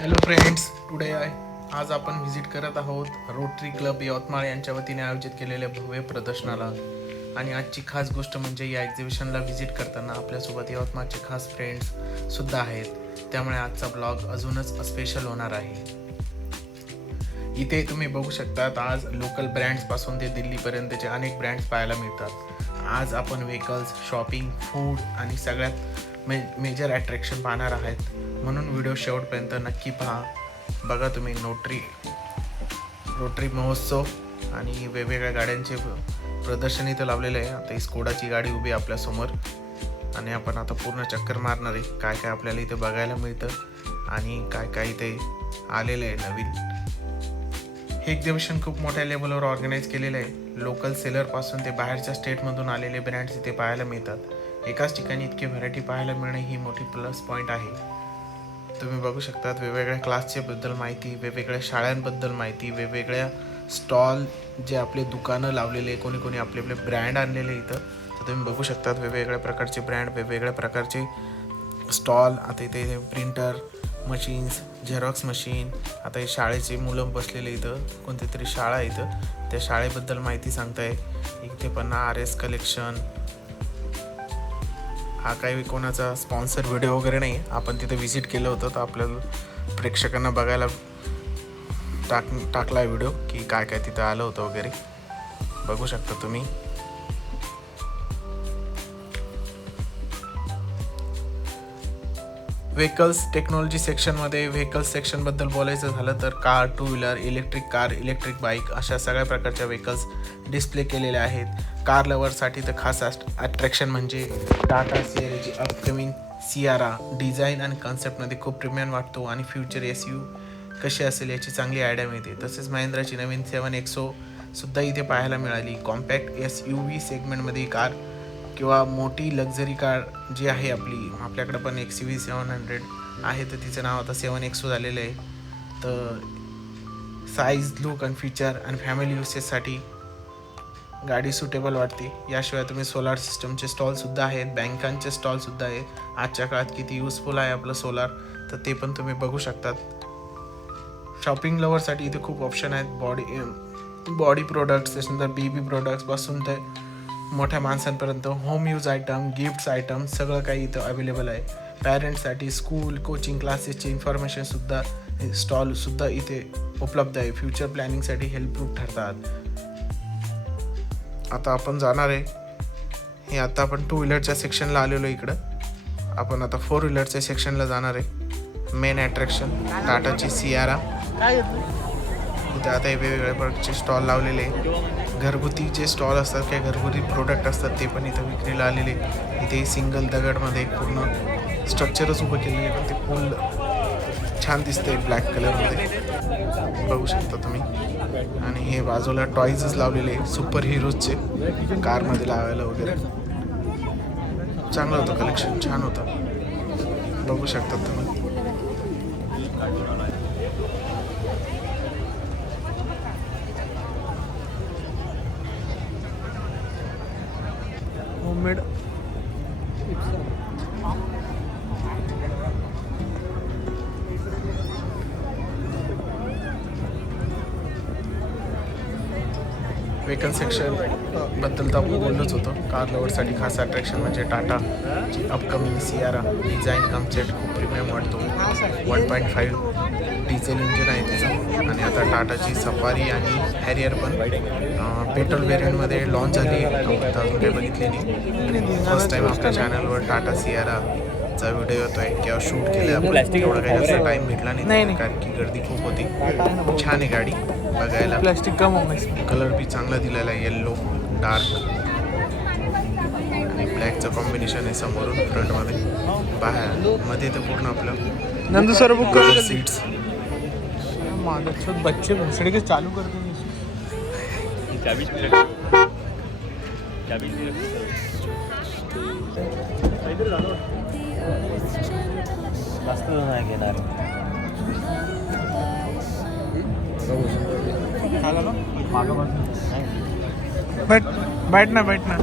Hello friends, today आज आपण visit करत आहोत रोटरी क्लब यवतमाळ यांच्या वतीने आयोजित केलेल्या भव्य प्रदर्शनाला. आणि आजची खास गोष्ट म्हणजे या एक्झिबिशनला व्हिजिट करताना आपल्यासोबत यवतमाळचे खास फ्रेंड्स सुद्धा आहेत. त्यामुळे आजचा ब्लॉग अजूनच स्पेशल होणार आहे. इथे तुम्ही बघू शकतात, आज लोकल ब्रँड्स पासून ते दिल्लीपर्यंतचे अनेक ब्रँड्स पाहायला मिळतात. आज आपण व्हेकल्स, शॉपिंग, फूड आणि सगळ्यात मेजर अट्रॅक्शन पाहणार आहेत. म्हणून व्हिडिओ शेवटपर्यंत नक्की पहा. बघा तुम्ही रोटरी महोत्सव आणि वेगवेगळ्या गाड्यांचे प्रदर्शन इथं लावलेलं आहे. आता ही स्कोडाची गाडी उभी आहे आपल्यासमोर आणि आपण आता पूर्ण चक्कर मारणार आहे. काय काय आपल्याला इथे बघायला मिळतं आणि काय काय इथे आलेलं आहे नवीन. हे एक्झिबिशन खूप मोठ्या लेवलवर ऑर्गनाईज केलेलं आहे. लोकल सेलरपासून ते बाहेरच्या स्टेटमधून आलेले ब्रँड्स इथे पाहायला मिळतात. एकाच ठिकाणी इतकी व्हरायटी पाहायला मिळणे ही मोठी प्लस पॉईंट आहे. तुम्ही बघू शकता वेगवेगळ्या क्लासचे बद्दल माहिती, वेगवेगळ्या शाळांबद्दल माहिती, वेगवेगळ्या स्टॉल जे आपले दुकानं लावलेले, कोणी कोणी आपले आपले ब्रँड आणलेले इथं. तर तुम्ही बघू शकता वेगवेगळ्या प्रकारचे ब्रँड, वेगवेगळ्या प्रकारचे स्टॉल. आता इथे प्रिंटर मशीन्स, झेरॉक्स मशीन. आता हे शाळेचे मुलं बसलेले इथं, कोणती तरी शाळा आहे इथं, त्या शाळेबद्दल माहिती सांगताय. इथे पण RS कलेक्शन. हा काही कोणाचा स्पॉन्सर व्हिडिओ वगैरे नाही. आपण तिथे व्हिजिट केलं होतं तर आपल्याला प्रेक्षकांना बघायला टाकला व्हिडिओ की काय काय तिथं आलं होतं वगैरे. बघू शकता तुम्ही. व्हेकल्स टेक्नॉलॉजी सेक्शनमध्ये व्हेकल्स सेक्शनबद्दल बोलायचं झालं तर car, 2 wheeler, electric car, electric bike अशा सगळ्या प्रकारच्या व्हेकल्स डिस्प्ले केलेल्या आहेत. कार लवरसाठी तर खास अट्रॅक्शन म्हणजे टाटा सियाराची अपकमिंग सियारा. डिझाईन आणि कन्सेप्टमध्ये खूप प्रीमियम वाटतो आणि फ्युचर SUV कशी असेल याची चांगली आयडिया मिळते. तसेच महिंद्राची नवीन 7XO सुद्धा इथे पाहायला मिळाली. कॉम्पॅक्ट SUV सेगमेंटमध्ये कार किंवा मोठी लक्झरी कार जी आहे आपल्याकडे पण XUV 700 आहे, तर तिचं नाव आता 7XO झालेलं आहे. तर साईज, लुक आणि फीचर आणि फॅमिली युसेससाठी गाडी सुटेबल वाटते. याशिवाय तुम्ही सोलार सिस्टमचे स्टॉलसुद्धा आहेत, बँकांचे स्टॉलसुद्धा आहेत. आजच्या काळात किती युजफुल आहे आपलं सोलार, तर ते पण तुम्ही बघू शकतात. शॉपिंग लवरसाठी इथे खूप ऑप्शन आहेत. बॉडी प्रोडक्ट्स, त्याच्यानंतर बेबी प्रोडक्ट्सपासून ते मोठ्या माणसांपर्यंत home use item, gifts item सगळं काही इथं अवेलेबल आहे. पॅरेंट्ससाठी स्कूल, कोचिंग क्लासेसची इन्फॉर्मेशनसुद्धा स्टॉलसुद्धा इथे उपलब्ध आहे. फ्युचर प्लॅनिंगसाठी हेल्पफुल ठरतात. आता आपण जाणार आहे हे, आता आपण 2 व्हीलरच्या सेक्शनला आलेलो इकडं. आपण आता 4 व्हीलरच्या सेक्शनला जाणार आहे. मेन अट्रॅक्शन टाटाची सियारा. इथे आता हे वेगवेगळ्या प्रकारचे स्टॉल लावलेले. घरगुती जे स्टॉल असतात, काही घरगुती प्रोडक्ट असतात, ते पण इथं विक्रीला आलेले. इथे सिंगल दगडमध्ये पूर्ण स्ट्रक्चरच उभं केलेले, पण ते फुल छान दिसतंय ब्लॅक कलरमध्ये. बघू शकता तुम्ही. आणि हे बाजूला टॉईजच लावलेले सुपर हिरोजचे, कारमध्ये लावायला वगैरे. चांगलं होतं कलेक्शन, छान होतं. बघू शकता तुम्ही. होममेड व्हेकल सेक्शन बद्दल तर आपण बोललोच होतो. कार लवरसाठी खास अट्रॅक्शन म्हणजे टाटाची अपकमिंग सियारा. डिझाईन कन्सेप्ट खूप प्रीमियम वाटतो. 1.5 डिझेल इंजिन आहे त्याचं. आणि आता टाटाची सफारी आणि हॅरियर पण पेट्रोल वेरियंटमध्ये लॉन्च झाली. अजून काही बघितली नाही. आणि फर्स्ट टाईम आपल्या चॅनलवर टाटा सियाराचा व्हिडिओ येतो आहे किंवा शूट केलं आपण. एवढा काही जास्त टाईम भेटला नाही कारण की गर्दी खूप होती. छान आहे गाडी बघायला. प्लास्टिक कम कलर बी चांगला दिलेला आहे, येल्लो डार्क आणि ब्लॅकचं कॉम्बिनेशन आहे समोरून फ्रंटमध्ये. बाहेर मध्ये तर पूर्ण आपलं नंदू सर बुक करून सीट्स. बच्चे भोसड़ी के चालू कर देंगे. मस्त नाही घेणार. बैठ ना.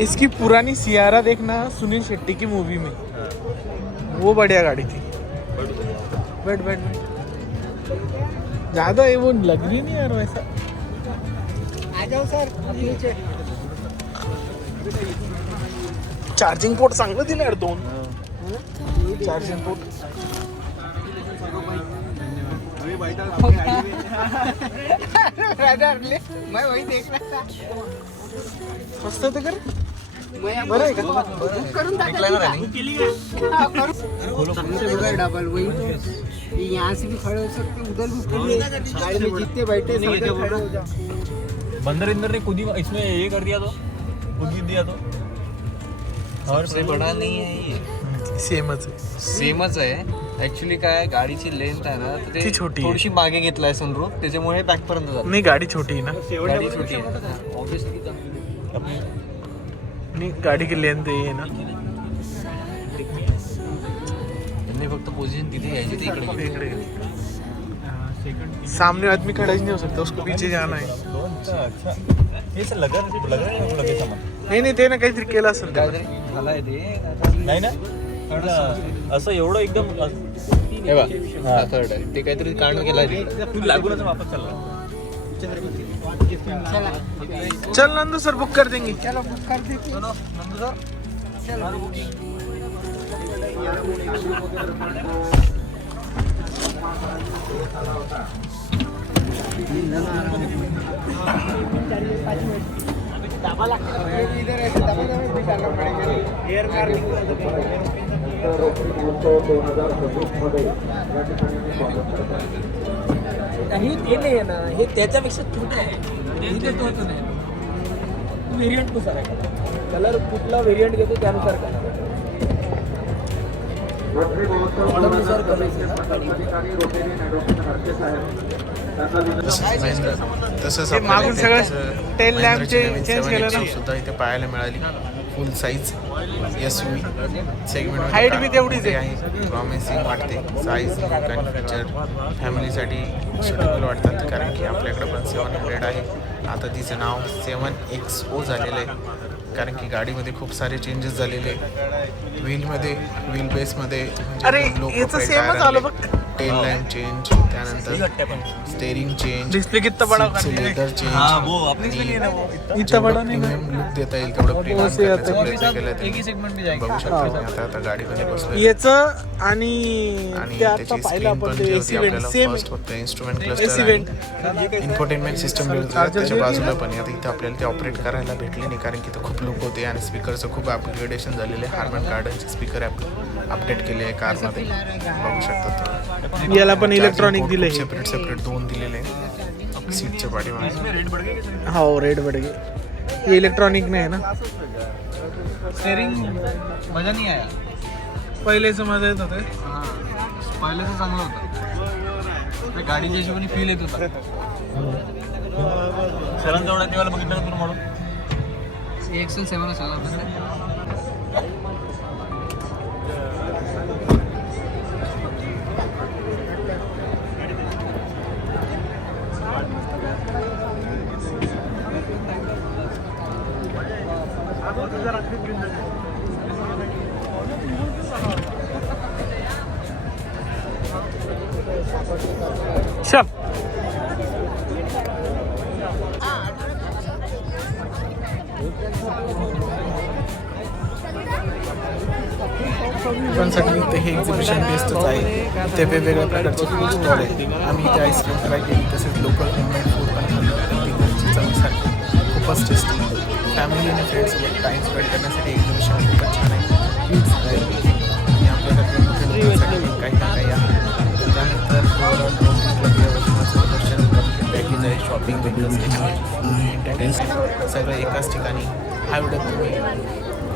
इसकी पुरानी सियारा देखना सुनील शेट्टी की मूवी में, वो बढ़िया गाड़ी थी। बैठ बैठ ज्यादा है वो लग रही नहीं यार वैसा। आ जाओ सर नीचे। चार्जिंग पोर्ट चांगलं दिलं यार 2 चार्जिंग पोर्ट। मैं वही देख रहा था। मस्त होतं कर बरं आहे का? बुक करून डबल वही तो यहाँ से भी खड़े हो सकते, उधर भी खड़े, गाड़ी में जितने बैठे सब खड़े हो जाओ। बंदर इंदर ने खुद ही इसमें ये कर दिया तो खुद ही दिया तो। और सबसे बड़ा नहीं है ये, सेमच आहे ऍक्च्युली काय गाडीची लेंथ आहे ना तर ती छोटी आहे. थोडीशी मागे घेतलाय सनरूफ त्याच्यामुळे बॅक पर्यंत जातो. नाही गाडी छोटी आहे ना, गाडी छोटी आहे ऑब्विसली. नाही गाडी की लेंथ आहे ना, त्यांनी फक्त पोझिशन तिथे घ्यायची ती इकडे. इकडे सामने आदमी खड़ा ही नहीं हो सकता, उसको पीछे जाना है. अच्छा हे सर लगा लगे सामान नाही ते ना काहीतरी केलं असेल त्याला. काहीतरी झालाय ते नाही ना असं एवढं एकदम हे बघ हा थर्ड आहे ते काहीतरी कांड केलाय ते. तू लागूनच वापस चालला. चल नंदू सर बुक कर देंगे. चलो बुक कर देते चलो नंदू सर चलो. हे नाही ना, हे त्याच्यापेक्षा छोटे आहे. व्हेरियंट नुसार आहे, कलर कुठला व्हेरियंट घेतो त्यानुसार कलर. तसंच मागून सगळं टेल लॅम्प चेंज केलं ना सुद्धा इथे पाहायला मिळाली. Full size SUV segment, height बी तेवढीच आहे. प्रॉमिसिंग वाटते. साईज आणि फीचर फॅमिलीसाठी सुटेबल वाटतात, कारण की आपल्याकडे पण 700 आहे. आता तिचं नाव 7XO झालेलं आहे, कारण की गाडीमध्ये खूप सारे चेंजेस झालेले. व्हीलमध्ये व्हील बेसमध्ये टेल लॅम्प चेंज, त्यानंतर स्टेरिंग चेंज, डिस्प्ले कितना बड़ा लेदर चेंज. हां वो अपने के लिए ना वो इतना बड़ा नाही लुक देता येईल तेवढं प्रीमियम करण्याचा प्रयत्न केला एक ही त्यांनी. सेगमेंट में जाएगा. बघू शकता तुम्ही आता गाडीमध्ये बसलोय याचं आणि आणि ते आता त्याची पाहिलं स्क्रीन पण आपण जी ते होती आपल्याला सेम फर्स्ट फक्त इन्स्ट्रुमेंट क्लस्टर, इन्फोटेनमेंट सिस्टम त्याच्या बाजूला पण आहे. आता इथं आपल्याला ते ऑपरेट करायला भेटले नाही, कारण की तो खूप लुक होते आणि स्पीकरचं खूप अपग्रेडेशन झालेलं आहे. हार्मन कार्डनचे स्पीकर अपडेट केले आहे कारमध्ये, बघू शकता तुम्ही. याला पण इलेक्ट्रॉनिक दिले. सेपरेट 2 दिलेले आहे सीटच्या पाठीमागे. हो रेड बढ़ गई. ये इलेक्ट्रॉनिक में है ना. स्टेरिंग मजा नाही आया. पहिलेच मजा येत होते. हां पहिल्याचं चांगलं होतं, गाडीच्या हिशोबाने फील येत होता. सरांचा एवढा देवाला बघितलं का तुम्ही म्हणून एक्सेल 7 असेल. चल लोकांसाठी इथे हे एक्झिबिशन बेस्टच आहे. इथे वेगवेगळ्या प्रकारचे फूड स्टॉल आहेत. आम्ही इथे आईस्क्रीम ट्राय केली, तसेच लोकल होममेड फूड पण खाल्लं. ती घरची चवीसारखी खूपच टेस्टी. फॅमिली आणि फ्रेंड्ससोबत टाईम स्पेंड करण्यासाठी एक्झिबिशन खूपच छान आहे. आणि आपल्याकडे लोकांसाठी काही ना काही आहे. त्यानंतर प्रदर्शन पॅकेज आहे, शॉपिंग वेगळंच एंटरटेनमेंट सगळं एकाच ठिकाणी. हा व्हिडिओ तुम्ही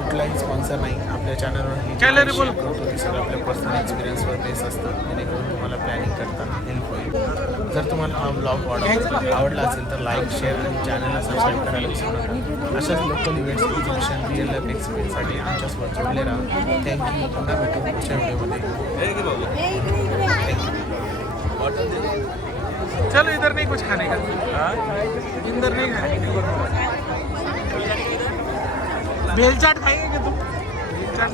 कुठलाही स्पॉन्सर नाही. आपल्या चॅनलवर हे जे काही शेअर करतो ते सगळं आपल्या पर्सनल एक्सपिरियन्सवर बेस असतं, जेणेकरून तुम्हाला प्लॅनिंग करताना हेल्प होईल. जर तुम्हाला हा ब्लॉग आवडला असेल तर लाईक, शेअर आणि चॅनलला सबस्क्राईब करायला विसरू नका. अशाच local events, exhibition, real life एक्सपिरियन्ससाठी आमच्यासोबत जोडले राहा. थँक्यू. पुन्हा भेटू पुढच्या व्हिडिओमध्ये. चलो इधर नहीं कुछ खाने का, इधर नहीं खाने भेल चाट खाएंगे क्या तुम? चाट